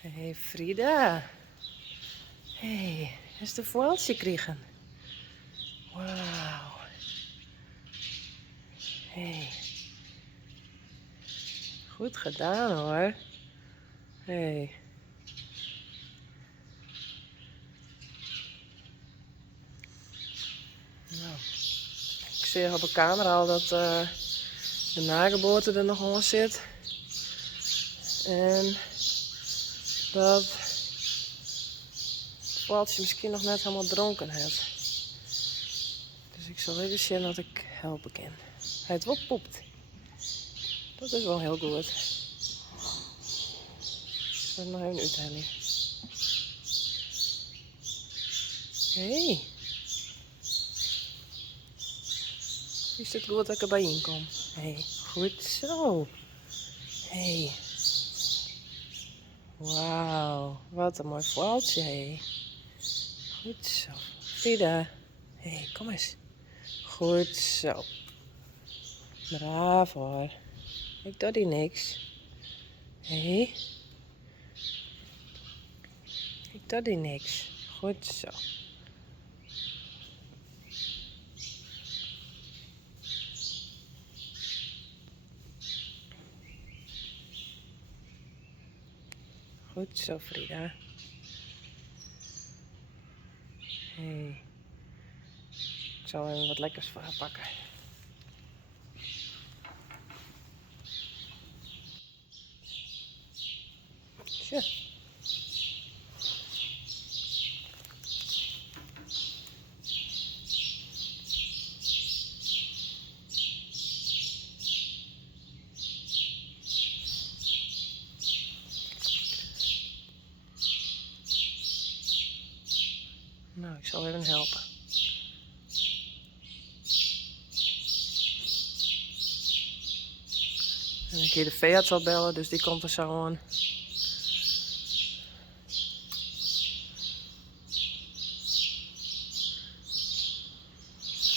Hey Frida. Hey, is de voeltje kregen? Wauw. Hey. Goed gedaan hoor. Hey. Nou, ik zie op de camera al dat de nageboorte er nog aan zit. En dat het voeltje misschien nog net helemaal dronken heeft. Dus ik zal even zien dat ik helpen kan. Hij het wel poept. Dat is wel heel goed. Ik zal het nog even uithalen. Hey. Is het goed dat ik erbij in kom? Hey, goed zo. Hey. Wauw, wat een mooi voeltje. Hey. Goed zo. Frida. Hey, kom eens. Goed zo. Braaf hoor. Ik doe die niks. Hey. Ik doe die niks. Goed zo. Goed zo, Frida. Hey. Ik zal even wat lekkers voor haar pakken. Tja. Nou, ik zal even helpen. En ik hier de veearts al bellen, dus die komt er zo aan.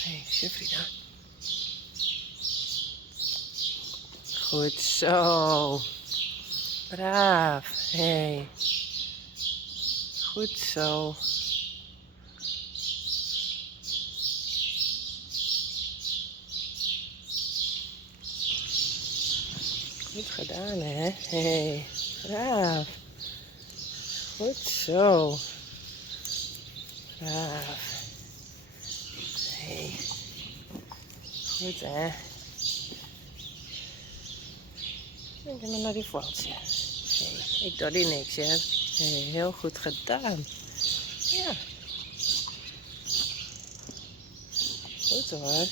Hey, Frida. Goed zo. Braaf. Hey. Goed zo. Goed gedaan, hè? Hey. Braaf. Goed zo. Braaf. Hey. Goed, hè? Denk maar naar die voeltje. Hey, ik doe die niks, hè? Hey, heel goed gedaan. Ja. Goed hoor.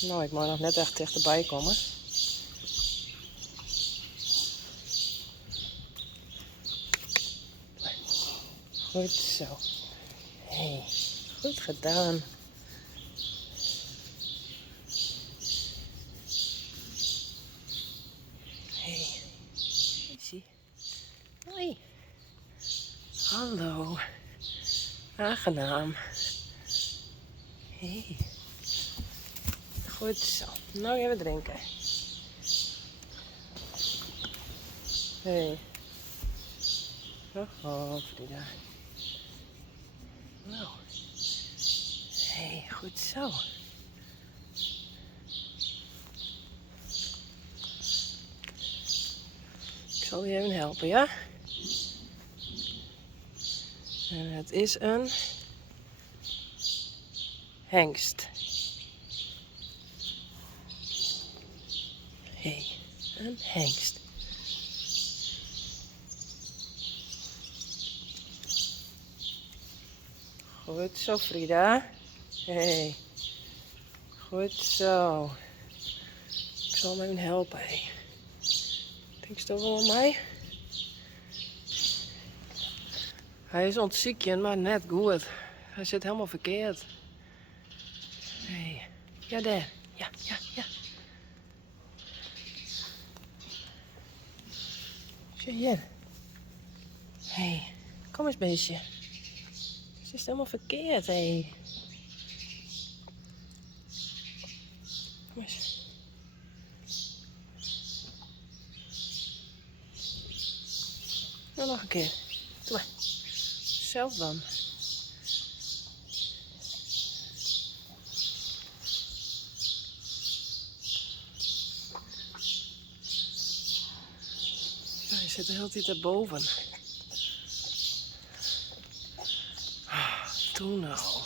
Nou, ik mag nog net echt dichterbij komen. Goed zo. Hey, goed gedaan. Hey, easy. Hoi. Hallo. Aangenaam. Hey. Goed zo. Nou even drinken. Hey. Oh, Frida. Nou. Hey, goed zo. Ik zal je even helpen, ja? En het is een hengst. Hey, een hengst. Goed zo, Frida. Hey. Goed zo. Ik zal hem even helpen. Hey. Denk je toch wel aan mij? Hij is ontziekje, maar net goed. Hij zit helemaal verkeerd. Hey. Ja, daar. Ja, ja, ja. Zie je? Hey. Kom eens, beestje. Ze is helemaal verkeerd, hey. Kom eens. En nog een keer. Doe maar. Zelf dan. Ja, je zit de hele tijd erboven. Doe nou.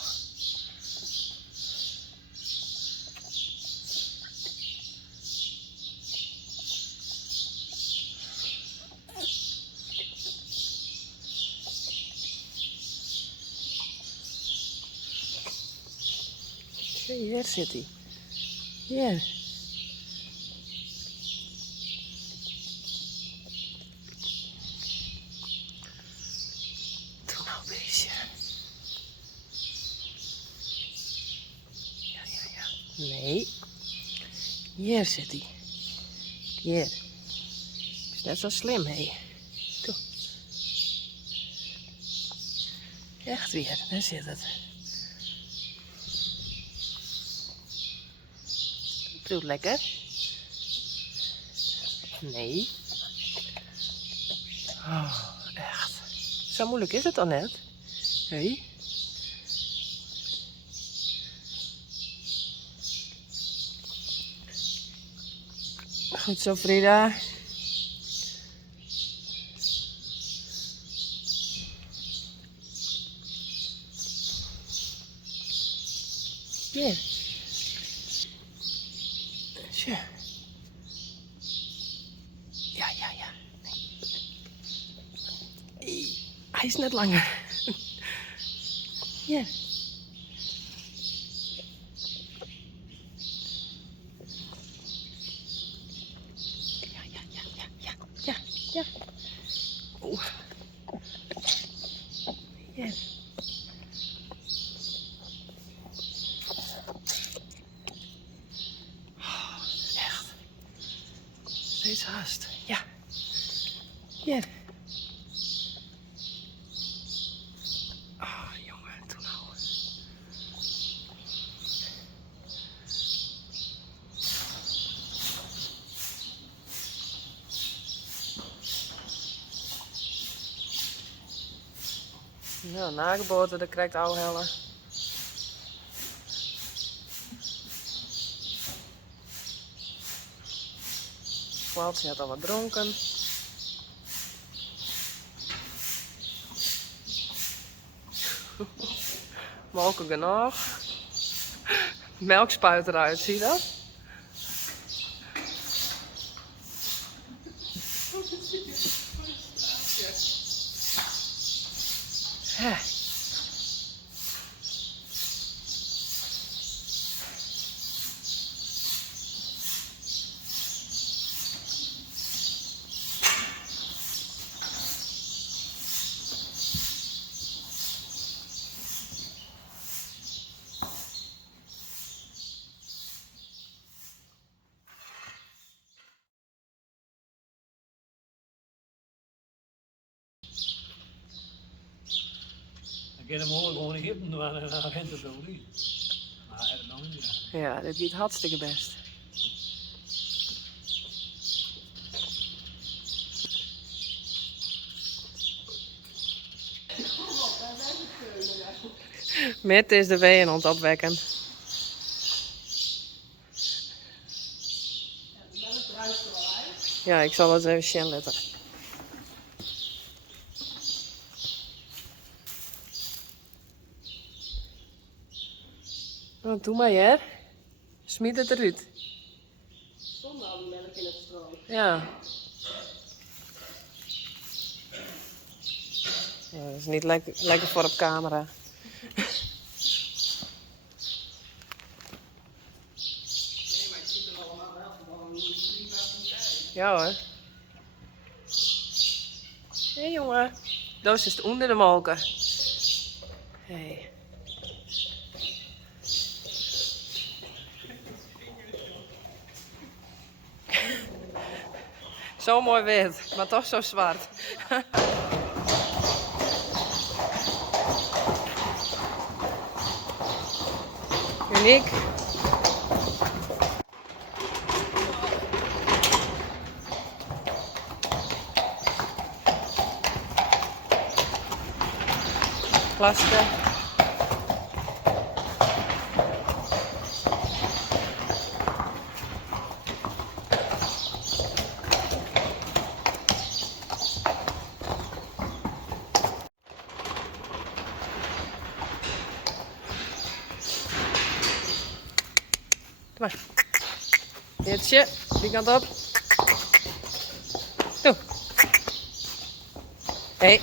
Hier zit hij. Hier. Doe nou, beestje. Ja. Nee. Hier zit hij. Hier. Is net zo slim, hé. Doe. Echt weer, daar zit het. Doe lekker. Nee. Oh, echt. Zo moeilijk is het dan net? Hé? Goed zo, Frida. Hier. Tja. Ja. Nee. Hij is net langer. Hier. Ja. Oeh. Hier. Oh, echt. Steeds haast. Ja. Hier. Oh, jongen, doe nou. Nou, nageboten, dat krijgt oude helle. Waltje had al wat dronken. Molken genoeg. Melk spuit eruit, zie je dat? Ik heb hem gewoon niet gegeven, maar dan rent het ook niet. Maar hij nog niet. Ja, dit gaat hartstikke best. Met is de ween aan het opwekken. Ja, ik zal het even zien letten. Nou, doe maar, hè. Smiet het eruit. Zonder al die melk in het stroom. Ja. Ja, dat is niet lekker voor op camera. Nee, maar het ziet er allemaal wel gewoon prima goed uit. Ja hoor. Hé jongen. Dat is onder de molken. Hey. Zo mooi wit, maar toch zo zwart. Uniek. Klaske. Kom maar. Jeetje, die kant op. Doe. Hé.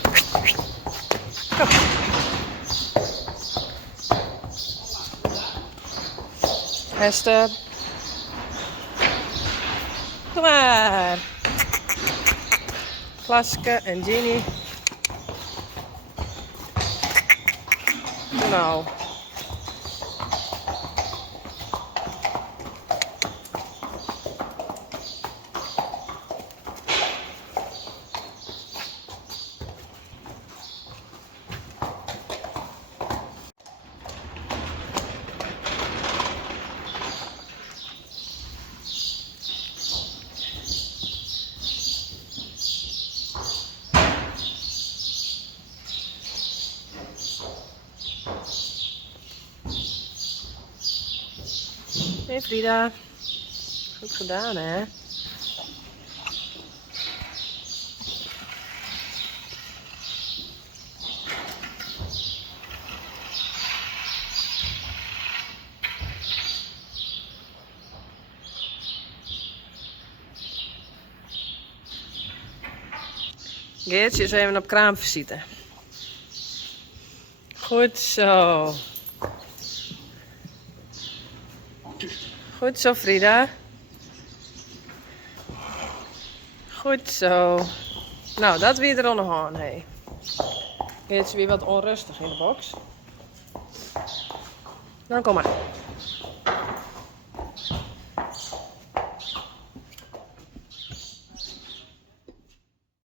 Kom. Hester. Kom maar. Klaske en Ginny. Nou. Hey Frida. Goed gedaan hè? Geertje is even op kraamvisite. Goed zo. Goed zo, Frida. Goed zo. Nou, dat weer er al nog aan, hé. Geertje weer wat onrustig in de box. Nou, kom maar.